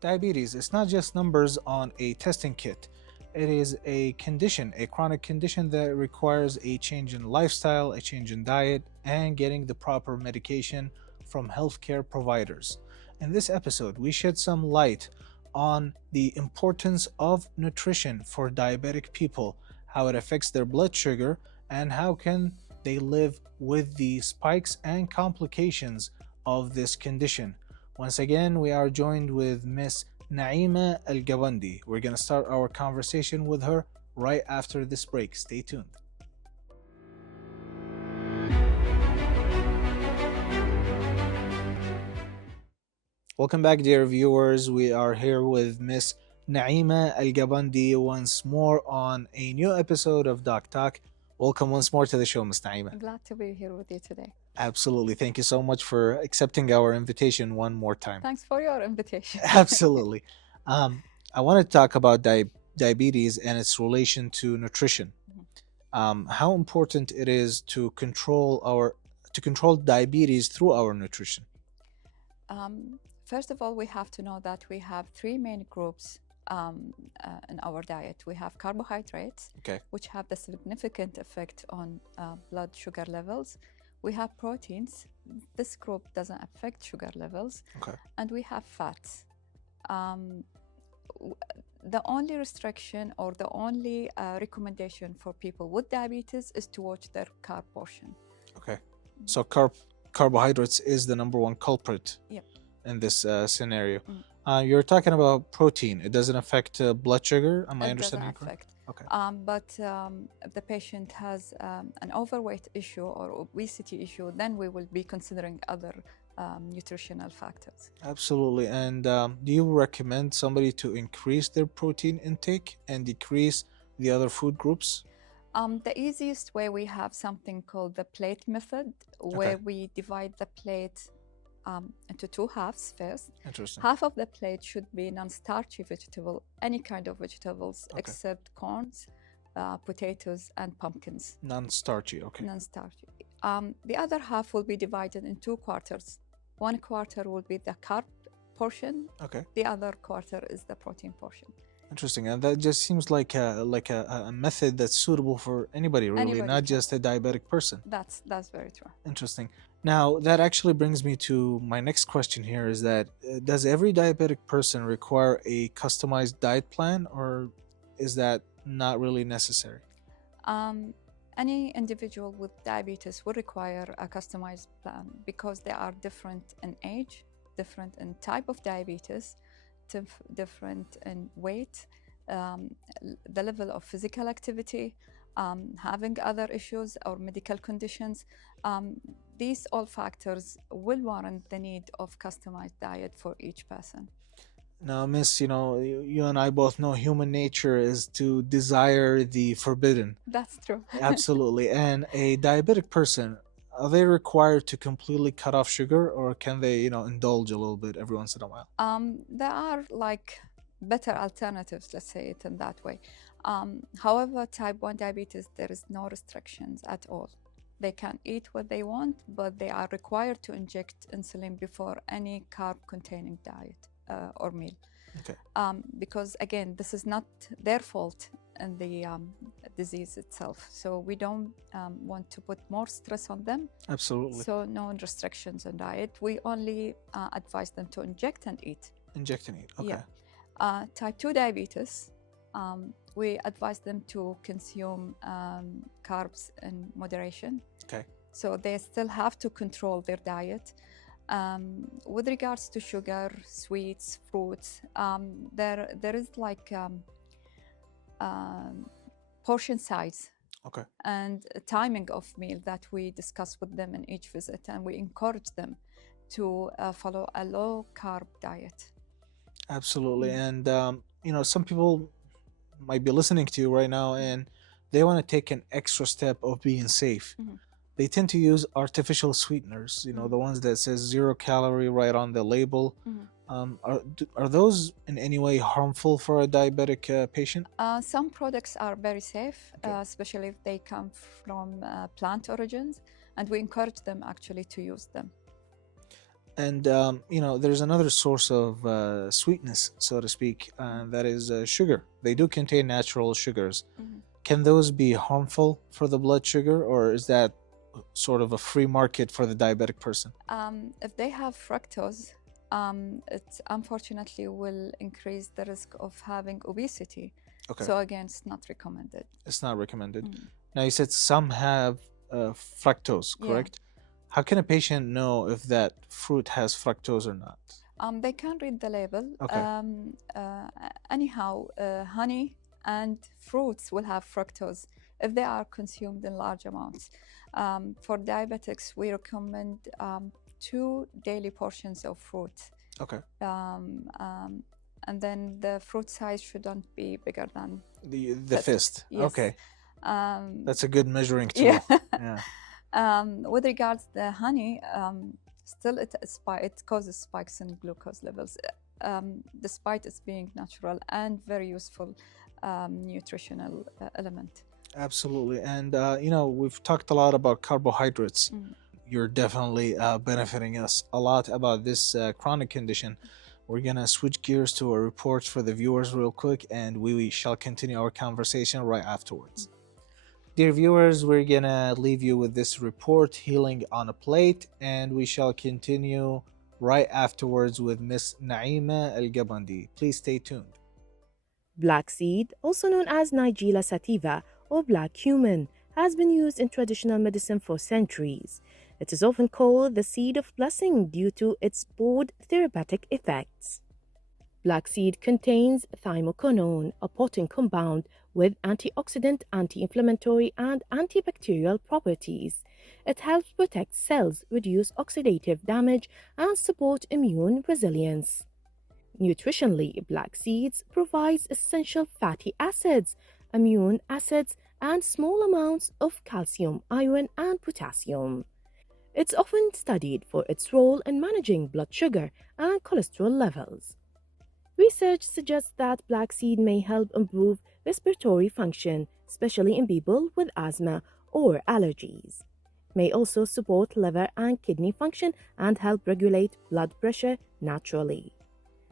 Diabetes, it's not just numbers on a testing kit. It is a condition, a chronic condition that requires a change in lifestyle, a change in diet, and getting the proper medication from healthcare providers. In this episode, we shed some light on the importance of nutrition for diabetic people, how it affects their blood sugar, and how can they live with the spikes and complications of this condition. Once again, we are joined with Miss Naeema Alqabandi. We're going to start our conversation with her right after this break. Stay tuned. Welcome back, dear viewers. We are here with Miss Naeema Alqabandi once more on a new episode of Doc Talk. Welcome once more to the show, Miss Naeema. Glad to be here with you today. Absolutely. Thank you so much for accepting our invitation one more time. Thanks for your invitation. Absolutely. I want to talk about diabetes and its relation to nutrition. How important it is to control diabetes through our nutrition. First of all, we have to know that we have three main groups in our diet. We have carbohydrates, which have the significant effect on blood sugar levels. We have proteins. This group doesn't affect sugar levels. And we have fats. The only restriction or the only recommendation for people with diabetes is to watch their carb portion. So carbohydrates is the number one culprit in this scenario. You're talking about protein. It doesn't affect blood sugar. Am I understanding correctly? But if the patient has an overweight issue or obesity issue, then we will be considering other nutritional factors. Absolutely. And do you recommend somebody to increase their protein intake and decrease the other food groups? The easiest way, we have something called the plate method, where we divide the plate into two halves first. Interesting. Half of the plate should be non-starchy vegetable, any kind of vegetables except corns, potatoes, and pumpkins. Non-starchy, Non-starchy. The other half will be divided in two quarters. One quarter will be the carb portion. The other quarter is the protein portion. Interesting. And that just seems like a method that's suitable for anybody, really, not just a diabetic person. That's very true. Interesting. Now, that actually brings me to my next question here is that does every diabetic person require a customized diet plan, or is that not really necessary? Any individual with diabetes will require a customized plan because they are different in age, different in type of diabetes, different in weight, the level of physical activity, having other issues or medical conditions. These all factors will warrant the need of customized diet for each person. Now, Miss, you and I both know human nature is to desire the forbidden. That's true. Absolutely. And a diabetic person, are they required to completely cut off sugar, or can they, indulge a little bit every once in a while? There are better alternatives, let's say it in that way. However, type 1 diabetes, there is no restrictions at all. They can eat what they want, but they are required to inject insulin before any carb-containing diet or meal. Because again, this is not their fault in the disease itself. So we don't want to put more stress on them. Absolutely. So no restrictions on diet. We only advise them to inject and eat. Inject and eat, Type 2 diabetes, we advise them to consume carbs in moderation. So they still have to control their diet. With regards to sugar, sweets, fruits, there is portion size and timing of meal that we discuss with them in each visit, and we encourage them to follow a low carb diet. Absolutely. And some people might be listening to you right now and they want to take an extra step of being safe. They tend to use artificial sweeteners, the ones that says 0 calorie right on the label. Are those in any way harmful for a diabetic patient? Some products are very safe, especially if they come from plant origins, and we encourage them actually to use them. And there's another source of sweetness, so to speak, and that is sugar. They do contain natural sugars. Mhm. Can those be harmful for the blood sugar, or is that sort of a free market for the diabetic person? If they have fructose, it unfortunately will increase the risk of having obesity. Okay, So again, it's not recommended. it's not recommended. Mm. Now, you said some have fructose, Yeah. correct? How can a patient know if that fruit has fructose or not? They can read the label. Okay. Anyhow, honey and fruits will have fructose if they are consumed in large amounts. For diabetics, we recommend 2 daily portions of fruit. Okay. And then the fruit size shouldn't be bigger than The fist. Yes. Okay. Um, That's a good measuring tool. yeah. Yeah. With regards to the honey, still it causes spikes in glucose levels, despite its being natural and very useful nutritional element. Absolutely. And, we've talked a lot about carbohydrates. Mm. You're definitely benefiting us a lot about this chronic condition. We're going to switch gears to a report for the viewers real quick, and we shall continue our conversation right afterwards. Dear viewers, we're going to leave you with this report, Healing on a Plate, and we shall continue right afterwards with Miss Naeema Alqabandi. Please stay tuned. Black seed, also known as Nigella sativa or black cumin, has been used in traditional medicine for centuries. It is often called the seed of blessing due to its broad therapeutic effects. Black seed contains thymoquinone, a potent compound with antioxidant, anti-inflammatory, and antibacterial properties. It helps protect cells, reduce oxidative damage, and support immune resilience. Nutritionally, black seeds provides essential fatty acids, amino acids, and small amounts of calcium, iron, and potassium. It's often studied for its role in managing blood sugar and cholesterol levels. Research suggests that black seed may help improve respiratory function, especially in people with asthma or allergies. May also support liver and kidney function and help regulate blood pressure naturally.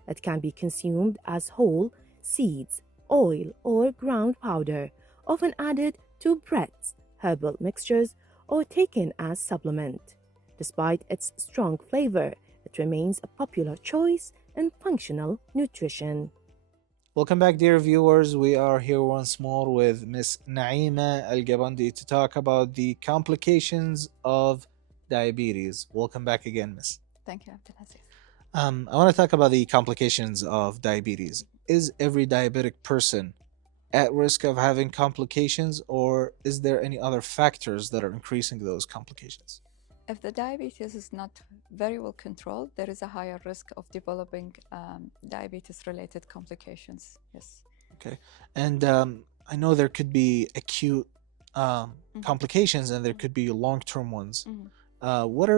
It can be consumed as whole, seeds, oil, or ground powder, often added to breads, herbal mixtures, or taken as supplement. Despite its strong flavor, it remains a popular choice in functional nutrition. Welcome back, dear viewers. We are here once more with Miss Naeema Alqabandi to talk about the complications of diabetes. Welcome back again, Miss. Thank you, Abdelaziz. I want to talk about the complications of diabetes. Is every diabetic person at risk of having complications, or is there any other factors that are increasing those complications? If the diabetes is not very well controlled, there is a higher risk of developing diabetes-related complications. Yes. Okay, and I know there could be acute complications, and there could be long-term ones. What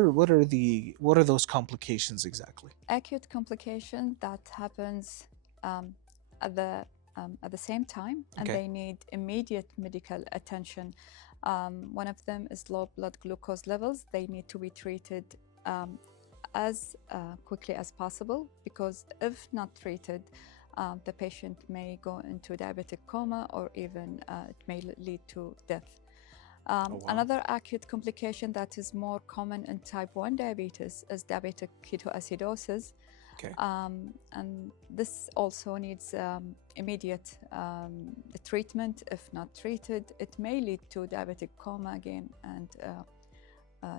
are those complications exactly? Acute complication that happens at the same time, and Okay. they need immediate medical attention. One of them is low blood glucose levels. They need to be treated as quickly as possible, because if not treated, the patient may go into diabetic coma, or even it may lead to death. Oh, wow. Another acute complication that is more common in type 1 diabetes is diabetic ketoacidosis. Okay. And this also needs immediate treatment. If not treated, it may lead to diabetic coma again and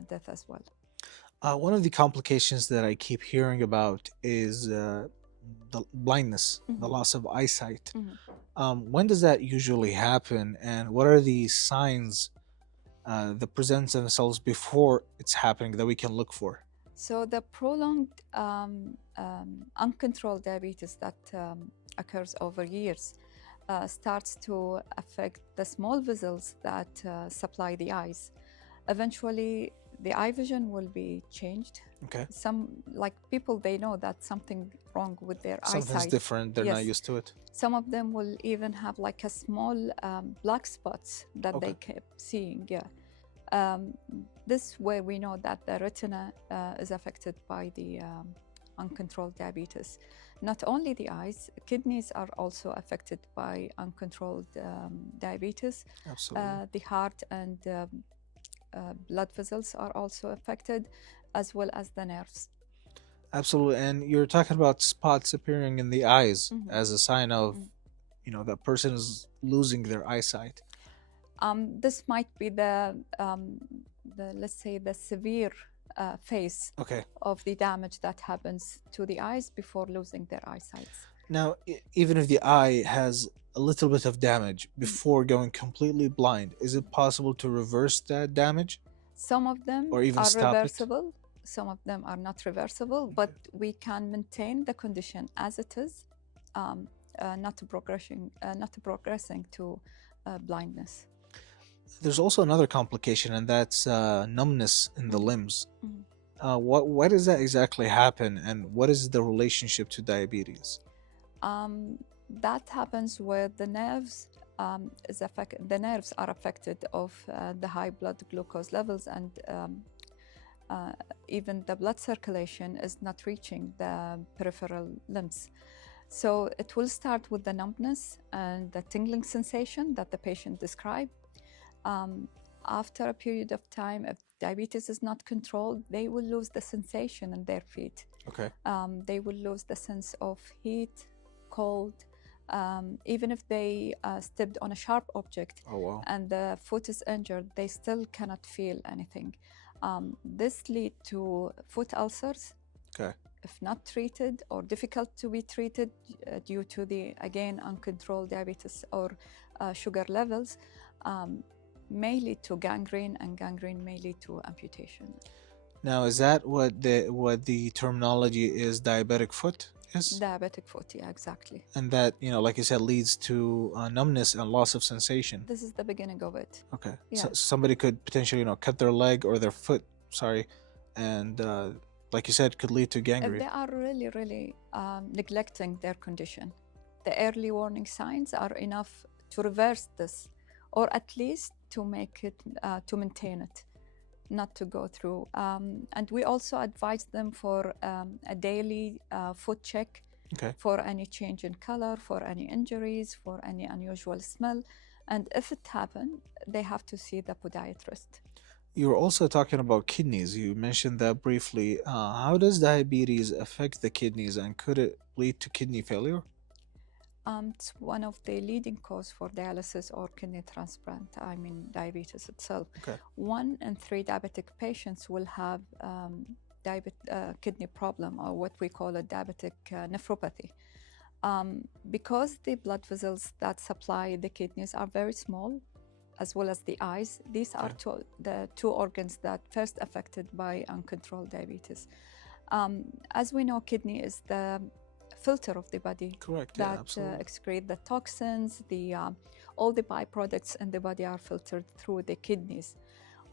death as well. One of the complications that I keep hearing about is the blindness, the loss of eyesight. When does that usually happen, and what are the signs that present themselves before it's happening that we can look for? So the prolonged uncontrolled diabetes that occurs over years starts to affect the small vessels that supply the eyes. Eventually, the eye vision will be changed. Okay. Some, like people, they know that something wrong with their Something's eyesight. different. They're not Yes. used to it. Some of them will even have like a small black spots that Okay. they keep seeing. Yeah. this where we know that the retina is affected by the uncontrolled diabetes. Not only the eyes, kidneys are also affected by uncontrolled diabetes. Absolutely. The heart and blood vessels are also affected, as well as the nerves. Absolutely. And you're talking about spots appearing in the eyes Mhm. as a sign of, Mm. that person is losing their eyesight. This might be the let's say the severe phase Okay. of the damage that happens to the eyes before losing their eyesight. Now, even if the eye has a little bit of damage before going completely blind, is it possible to reverse that damage Some of them or even are stop it? reversible, some of them are not reversible, but we can maintain the condition as it is, not progressing to blindness. There's also another complication, and that's numbness in the Mhm. limbs. Mhm. Why does that exactly happen, and what is the relationship to diabetes? That happens where the nerves the nerves are affected of the high blood glucose levels, and even the blood circulation is not reaching the peripheral limbs. So it will start with the numbness and the tingling sensation that the patient described. After a period of time, if diabetes is not controlled, they will lose the sensation in their feet. Okay. They will lose the sense of heat, cold. Even if they stepped on a sharp object Oh, wow. and the foot is injured, they still cannot feel anything. This lead to foot ulcers Okay. if not treated, or difficult to be treated due to the, again, uncontrolled diabetes or sugar levels, may lead to gangrene, and gangrene may lead to amputation. Now, is that what the terminology is? Diabetic foot is, Diabetic foot, yeah, exactly. and that like you said, leads to numbness and loss of sensation. This is the beginning of it. Okay. Yeah. So somebody could potentially cut their leg or their foot. Sorry, and like you said, could lead to If gangrene. they are really, really neglecting their condition, the early warning signs are enough to reverse this, or at least to make it, to maintain it, not to go through. And we also advise them for a daily foot check. Okay. For any change in color, for any injuries, for any unusual smell. And if it happens, they have to see the podiatrist. You were also talking about kidneys. You mentioned that briefly. How does diabetes affect the kidneys, and could it lead to kidney failure? It's one of the leading cause for dialysis or kidney transplant, I mean diabetes itself. Okay. 1 in 3 diabetic patients will have kidney problem, or what we call a diabetic nephropathy. Because the blood vessels that supply the kidneys are very small, as well as the eyes, these are the two organs that first affected by uncontrolled diabetes. As we know, kidney is the filter of the body. Correct. That excrete the toxins, all the byproducts in the body are filtered through the kidneys.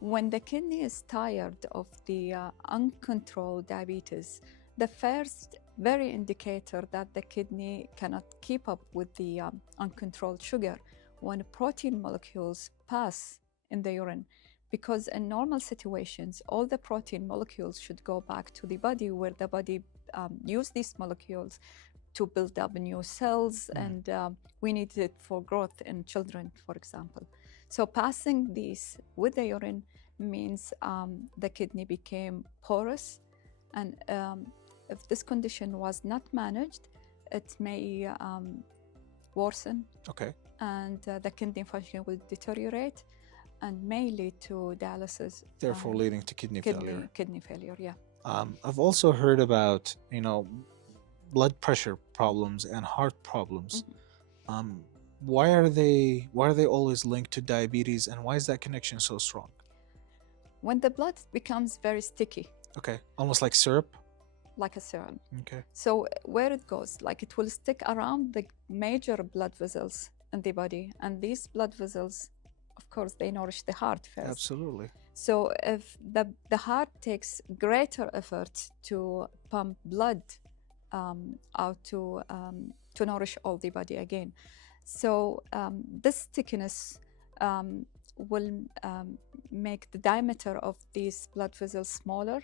When the kidney is tired of the uncontrolled diabetes, the first very indicator that the kidney cannot keep up with the uncontrolled sugar, when protein molecules pass in the urine, because in normal situations, all the protein molecules should go back to the body, where the body use these molecules to build up new cells, and we need it for growth in children, for example. So passing these with the urine means the kidney became porous, and if this condition was not managed, it may worsen. Okay. And the kidney function will deteriorate and may lead to dialysis. Therefore, leading to kidney failure. Kidney failure, yeah. I've also heard about, blood pressure problems and heart problems. Mm-hmm. Why are they always linked to diabetes, and why is that connection so strong? When the blood becomes very sticky. Okay. Almost like syrup? Like a syrup. Okay. So where it goes, like it will stick around the major blood vessels in the body, and these blood vessels, of course, they nourish the heart first. Absolutely. So if the heart takes greater effort to pump blood out to nourish all the body again, so this stickiness will make the diameter of these blood vessels smaller.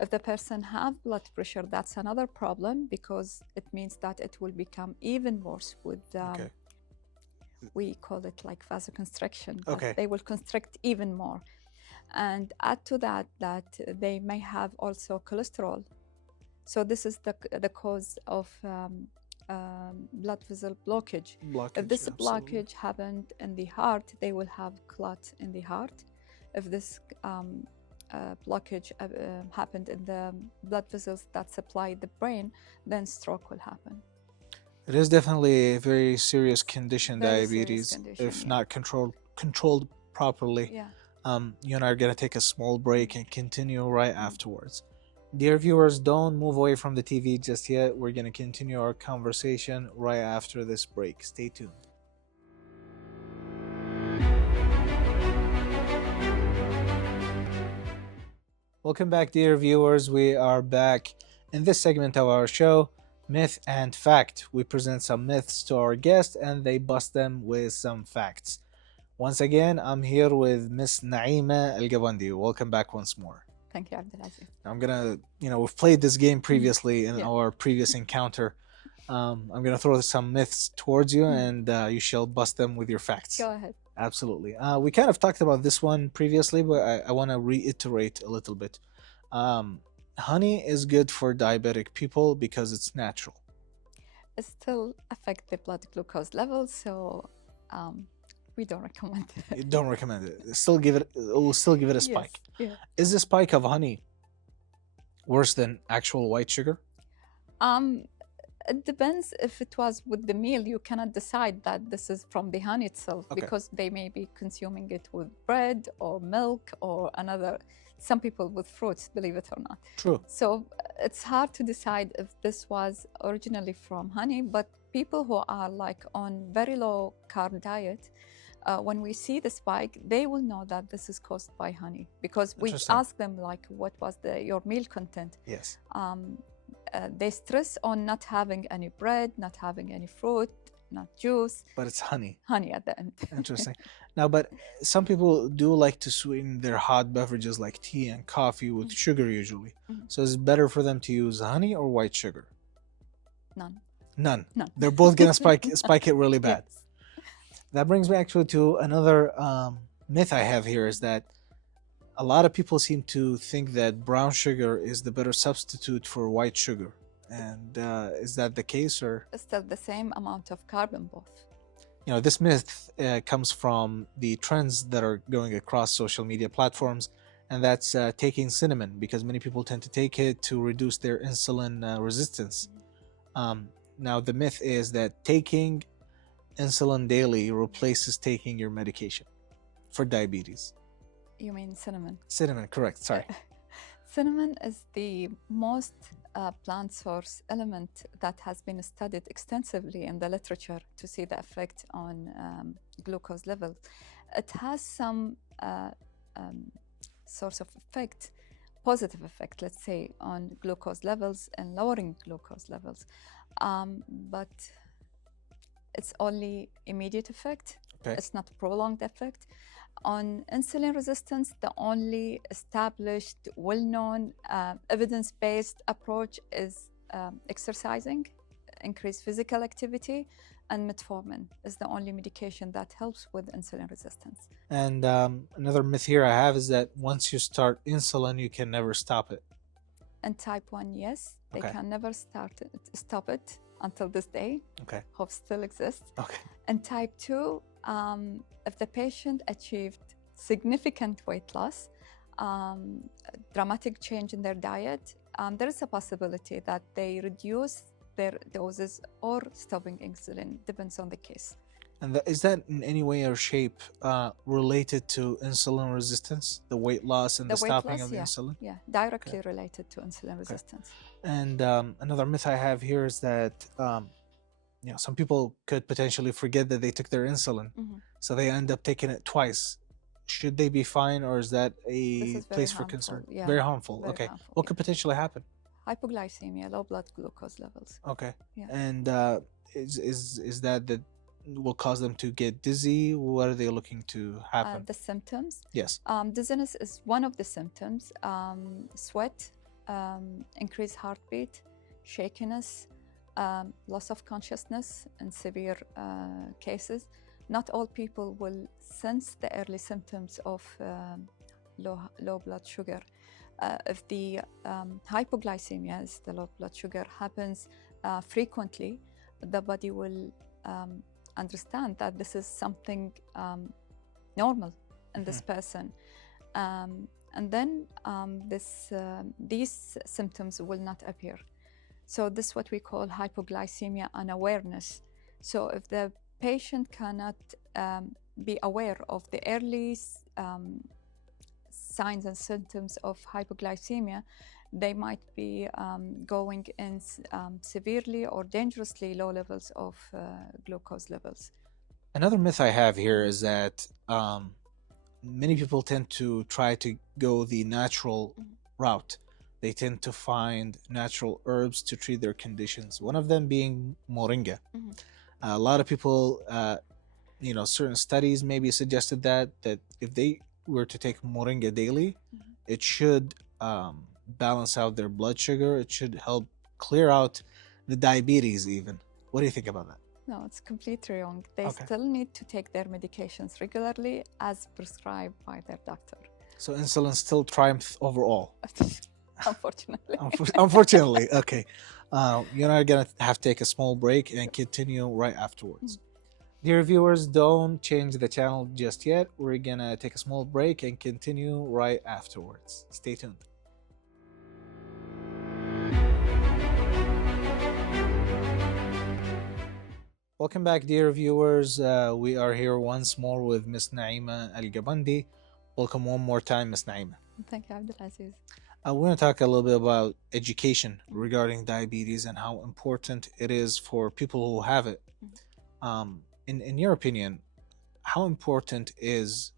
If the person have blood pressure, that's another problem because it means that it will become even worse with Okay. we call it like vasoconstriction. Okay. They will constrict even more. And add to that that they may have also cholesterol. So this is the cause of blood vessel blockage. If this Absolutely. blockage happened in the heart, they will have clot in the heart. If this blockage happened in the blood vessels that supply the brain, then stroke will happen. It is definitely a very serious condition, Very diabetes. serious condition, If yeah. not controlled properly. Yeah. You and I are going to take a small break and continue right afterwards. Dear viewers, don't move away from the TV just yet. We're going to continue our conversation right after this break. Stay tuned. Welcome back, dear viewers. We are back in this segment of our show, Myth and Fact. We present some myths to our guests and they bust them with some facts. Once again, I'm here with Miss Naeema Alqabandi. Welcome back once more. Thank you, Abdulaziz. I'm gonna, we've played this game previously in Yeah. our previous encounter. I'm gonna throw some myths towards you, and you shall bust them with your facts. Go ahead. Absolutely. We kind of talked about this one previously, but I want to reiterate a little bit. Honey is good for diabetic people because it's natural. It still affect the blood glucose level, so we don't recommend it. You don't recommend it. It will still give it a spike. Yes. Yeah. Is the spike of honey worse than actual white sugar? It depends. If it was with the meal, you cannot decide that this is from the honey itself, Okay. because they may be consuming it with bread or milk or another. Some people with fruits, believe it or not. True. So it's hard to decide if this was originally from honey, but people who are like on very low carb diet, when we see the spike, they will know that this is caused by honey, because we Interesting. ask them like, what was your meal content? Yes. They stress on not having any bread, not having any fruit, not juice, But it's honey. honey at the end. Interesting. Now, but some people do like to sweeten their hot beverages like tea and coffee with sugar usually. Mhm. So is it better for them to use honey or white sugar? None. None. None. They're both gonna spike it really bad. Yes. That brings me actually to another myth I have here, is that a lot of people seem to think that brown sugar is the better substitute for white sugar. And is that the case, or? It's still the same amount of carb in both. This myth comes from the trends that are going across social media platforms, and that's taking cinnamon, because many people tend to take it to reduce their insulin resistance. Now, the myth is that taking insulin daily replaces taking your medication for diabetes. You mean cinnamon? Cinnamon, correct, sorry. Cinnamon is the most plant source element that has been studied extensively in the literature to see the effect on glucose level. It has some source of effect, positive effect, let's say, on glucose levels and lowering glucose levels. But it's only immediate effect. Okay. It's not prolonged effect. On insulin resistance, the only established, well-known, evidence-based approach is exercising, increased physical activity, and metformin is the only medication that helps with insulin resistance. And another myth here I have is that once you start insulin, you can never stop it. And type 1, yes, they Okay. can never stop it until this day. Okay. Hope still exists. Okay. And type 2, if the patient achieved significant weight loss, dramatic change in their diet, there is a possibility that they reduce their doses or stopping insulin, depends on the case. And is that in any way or shape related to insulin resistance, the weight loss and the weight stopping loss, of the yeah. insulin? Yeah, directly related to insulin resistance. And another myth I have here is that some people could potentially forget that they took their insulin, so they end up taking it twice. Should they be fine, or is that This a is very place for harmful, concern? yeah. Very harmful. Very Okay. harmful, What yeah. could potentially happen? Hypoglycemia, low blood glucose levels. Okay. Yeah. And is that will cause them to get dizzy? What are they looking to happen? The symptoms. Yes. Dizziness is one of the symptoms. Sweat, increased heartbeat, shakiness, loss of consciousness in severe cases. Not all people will sense the early symptoms of low blood sugar. If the hypoglycemia, is the low blood sugar, happens frequently, the body will understand that this is something normal in this person. And then these symptoms will not appear. So this is what we call hypoglycemia unawareness. So if the patient cannot be aware of the early signs and symptoms of hypoglycemia, they might be going in severely or dangerously low levels of glucose levels. Another myth I have here is that many people tend to try to go the natural route. They tend to find natural herbs to treat their conditions, one of them being moringa. A lot of people, certain studies maybe suggested that if they were to take moringa daily, it should balance out their blood sugar. It should help clear out the diabetes even. What do you think about that? No, it's completely wrong. They still need to take their medications regularly as prescribed by their doctor. So insulin still triumphs overall? Unfortunately. Unfortunately, okay. You're not going to have to take a small break and continue right afterwards. Dear viewers, don't change the channel just yet. We're going to take a small break and continue right afterwards. Stay tuned. Welcome back, dear viewers. We are here once more with Miss Naeema Alqabandi. Welcome one more time, Miss Naeema. Thank you, Abdulaziz. I want to talk a little bit about education regarding diabetes and how important it is for people who have it. In your opinion, how important is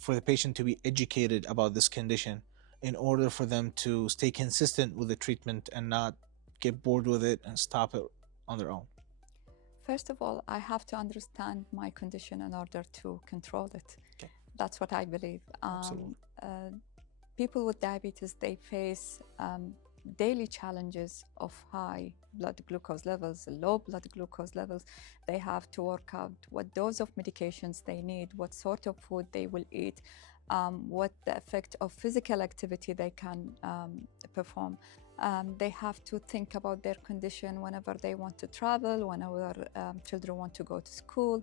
for the patient to be educated about this condition in order for them to stay consistent with the treatment and not get bored with it and stop it on their own? First of all, I have to understand my condition in order to control it. Okay. That's what I believe. Absolutely. People with diabetes, they face daily challenges of high blood glucose levels, low blood glucose levels. They have to work out what dose of medications they need, what sort of food they will eat, what the effect of physical activity they can perform. They have to think about their condition whenever they want to travel, whenever children want to go to school.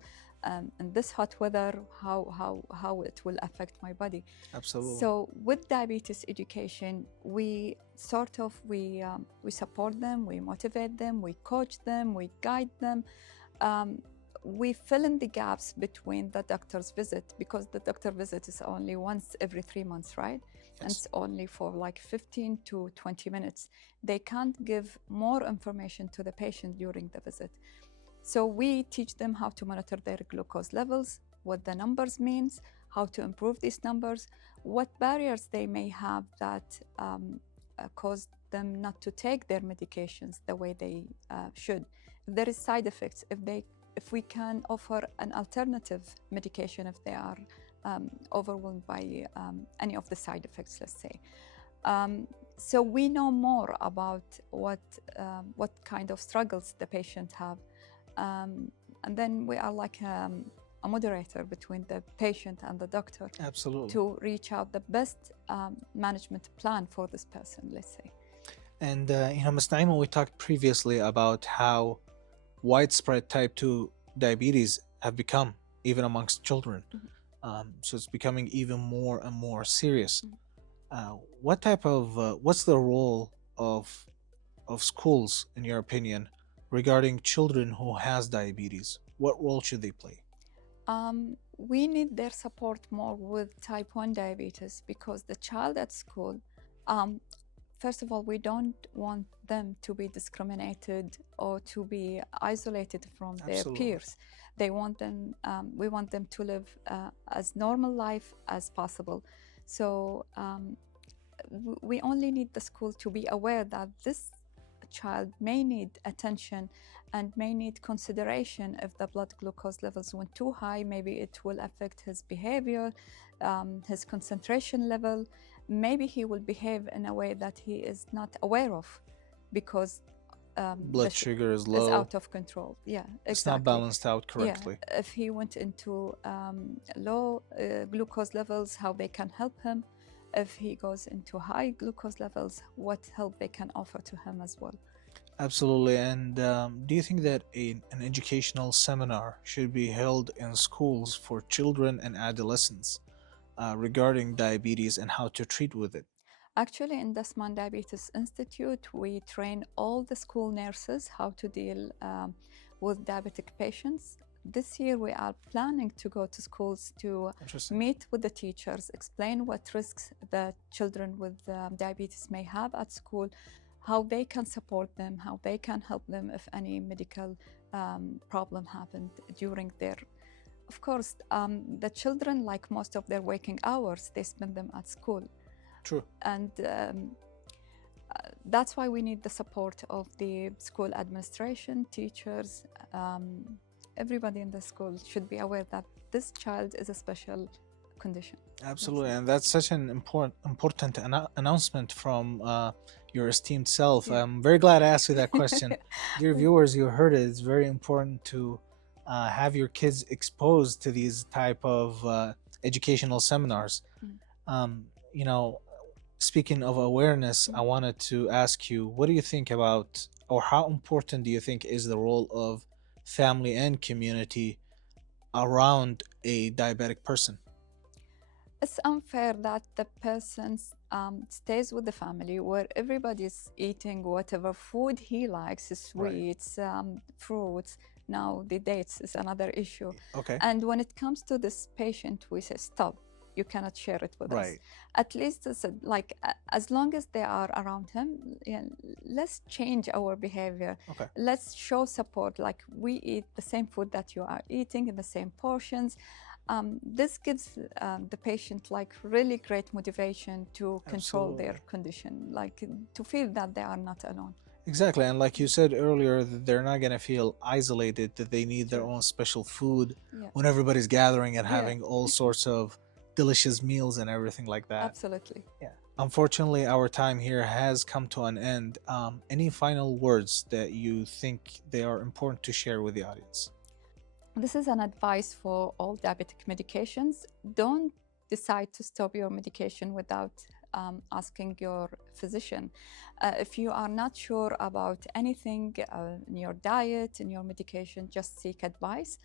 In this hot weather, how it will affect my body. Absolutely. So with diabetes education, we support them, we motivate them, we coach them, we guide them. We fill in the gaps between the doctor's visit, because the doctor visit is only once every 3 months, right? Yes. And it's only for like 15 to 20 minutes. They can't give more information to the patient during the visit. So we teach them how to monitor their glucose levels, what the numbers means, how to improve these numbers, what barriers they may have that cause them not to take their medications the way they should. If there is side effects, if we can offer an alternative medication if they are overwhelmed by any of the side effects, let's say. So we know more about what kind of struggles the patient have. And then we are like a moderator between the patient and the doctor. Absolutely. To reach out the best management plan for this person, let's say. And Ms. Naeema, we talked previously about how widespread type 2 diabetes have become even amongst children. So it's becoming even more and more serious. What's the role of schools, in your opinion, regarding children who has diabetes? What role should they play? We need their support more with type 1 diabetes, because the child at school, first of all, we don't want them to be discriminated or to be isolated from their peers. We want them to live as normal life as possible. So we only need the school to be aware that this child may need attention and may need consideration. If the blood glucose levels went too high, maybe it will affect his behavior, his concentration level. Maybe he will behave in a way that he is not aware of because Blood sugar is is low. out of control. Yeah, It's not exactly. balanced out correctly. Yeah, if he went into low glucose levels, how they can help him. If he goes into high glucose levels, what help they can offer to him as well. Absolutely. And do you think that an educational seminar should be held in schools for children and adolescents regarding diabetes and how to treat with it? Actually, in the Dasman Diabetes Institute, we train all the school nurses how to deal with diabetic patients. This year, we are planning to go to schools to Interesting. meet with the teachers, explain what risks the children with diabetes may have at school, how they can support them, how they can help them if any medical problem happened during their. Of course, the children, like most of their waking hours, they spend them at school. True. And that's why we need the support of the school administration, teachers, everybody in the school should be aware that this child is a special condition. Absolutely. And that's such an important announcement from your esteemed self. Yeah. I'm very glad I asked you that question. Dear viewers, you heard it. It's very important to have your kids exposed to these type of educational seminars. You know, speaking of awareness, I wanted to ask you, what do you think about, or how important do you think is the role of family and community around a diabetic person? It's unfair that the person stays with the family where everybody's eating whatever food he likes, sweets, fruits. Now the dates is another issue. Okay. And when it comes to this patient, we say, stop. You cannot share it with us. At least it's like as long as they are around him, let's change our behavior. Okay. Let's show support. Like we eat the same food that you are eating in the same portions. This gives the patient like really great motivation to control their condition, like to feel that they are not alone. Exactly. And like you said earlier, that they're not going to feel isolated, that they need their own special food when everybody's gathering and having all sorts of delicious meals and everything like that. Absolutely. Yeah. Unfortunately, our time here has come to an end. Any final words that you think they are important to share with the audience? This is an advice for all diabetic medications. Don't decide to stop your medication without asking your physician. If you are not sure about anything in your diet, in your medication, just seek advice.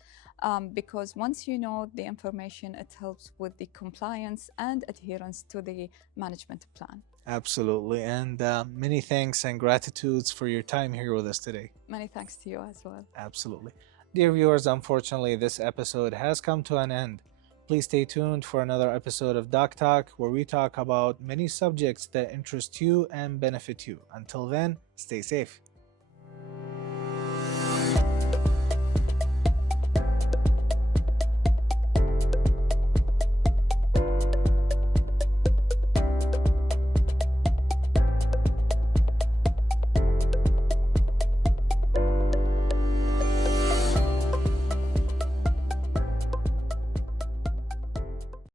Because once you know the information, it helps with the compliance and adherence to the management plan. Absolutely. And many thanks and gratitudes for your time here with us today. Many thanks to you as well. Absolutely. Dear viewers, unfortunately, this episode has come to an end. Please stay tuned for another episode of Doc Talk, where we talk about many subjects that interest you and benefit you. Until then, stay safe.